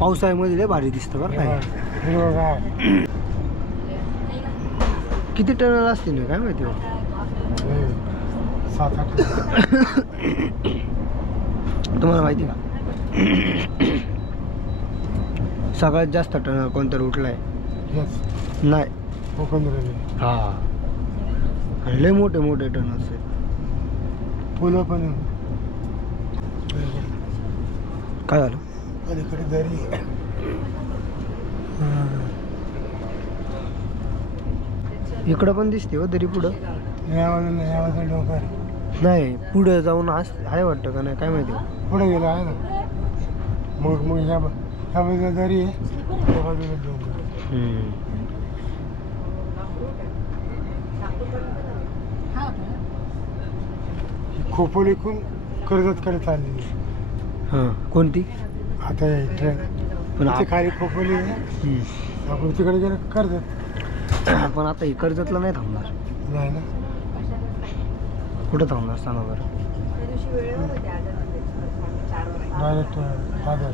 पावसाळ्यामध्ये लय भारी दिसतं बरं काय. किती टनाला असतील ना काय माहिती. 7-8 तुम्हाला माहिती का सगळ्यात जास्त टन कोणता रूटला आहे? नाही कोकण रेल्वे. हा आणि लय मोठे मोठे टन असते. पुलं पण काय झालं? अलीकडे दरी इकडं पण दिसते हो दरी पुढं. यावाजून डोंगर नाही पुढं जाऊन आहे वाटतं का नाही काय माहिती. पुढे गेलं आहे ना. मग ह्या बाजूला दरी आहे, त्या बाजूला डोंगर. खोपोलीतून कर्जतकडे चाललेली. हां कोणती? आता ट्रेन पण इथे खाली खोपोली आहे, आपण तिकडे गेलं कर्जत. पण आता ही कर्जतला नाही थांबणार. नाही ना. कुठं थांबणार सांगा बरं. डायरेक्ट दादर.